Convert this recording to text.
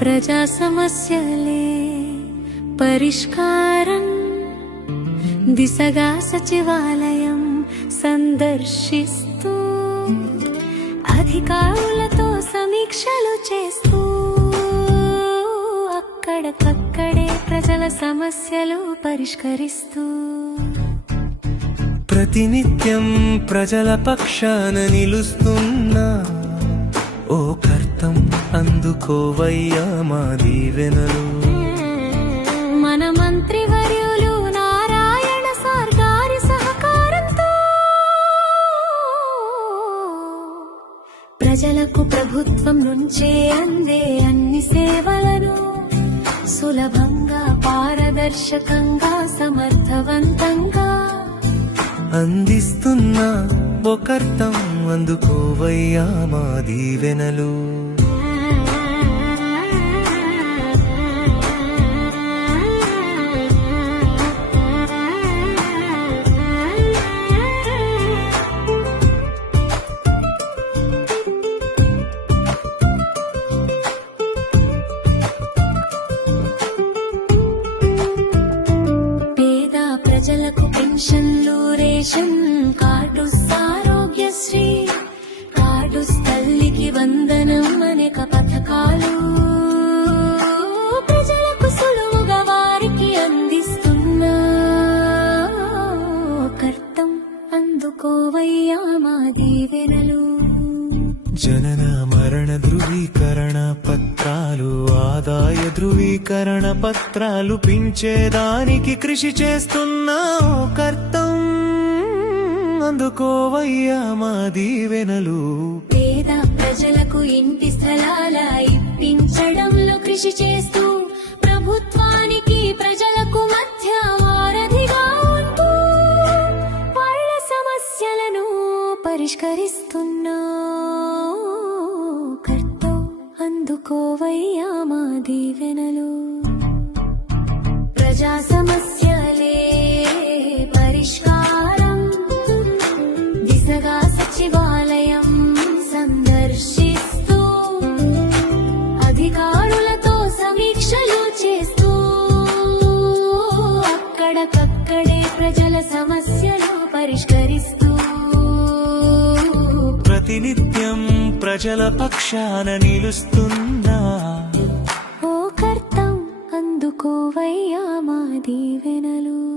ప్రజా సమస్యలే పరిష్కారం. దిశగా సచివాలయం సందర్శిస్తూ అధికారులతో సమీక్షలు చేస్తూ అక్కడకక్కడే ప్రజల సమస్యలు పరిష్కరిస్తూ. ప్రతినిత్యం ప్రజల పక్షాన నిలుస్తున్నా ఓ కర్తం అందుకోవయ్యా మా దీవెనలు. మన మంత్రి వర్యులు నారాయణ సార్ గారి సహకారంతో ప్రజలకు ప్రభుత్వం నుంచే అందే అన్ని సేవలను సులభంగా పారదర్శకంగా సమర్థవంతంగా అందిస్తున్నా ఓ కర్తం అందుకోవయ్యా మా దీవెనలు. ప్రజలకు పెన్షన్లు రేషన్ కార్డు ఆరోగ్యశ్రీ కార్డు తల్లికి వందనం అనేక పథకాలు ప్రజలకు సులువుగా వారికి అందిస్తున్నా కర్తం అందుకోవయ్యా మా దీవెనలు జనన మరణ ధృవీకరణ పత్రాలు ఆదాయ ధృవీకరణ పత్రాలు పించేదానికి కృషి చేస్తున్నా కర్తం. అందుకోవయ్యా మా దీవెనలు. పేద ప్రజలకు ఇంటి స్థలాల ఇప్పించడంలో కృషి చేస్తూ ప్రభుత్వానికి ప్రజలకు మధ్య వారధిగా ఉంటూ వాళ్ళ సమస్యలను పరిష్కరిస్తున్నా. కోవయ్యా మా దీవెనలు ప్రజా సమస్యలే పరిష్కారం. దిశగా సచివాలయం సందర్శిస్తూ అధికారులతో సమీక్షలు చేస్తూ అక్కడకక్కడే ప్రజల సమస్యలు పరిష్కరిస్తూ. ప్రతినిత్యం ప్రజల పక్షాన నిలుస్తున్నా. ఓ కర్తం అందుకోవయ్యా మా దీవెనలు.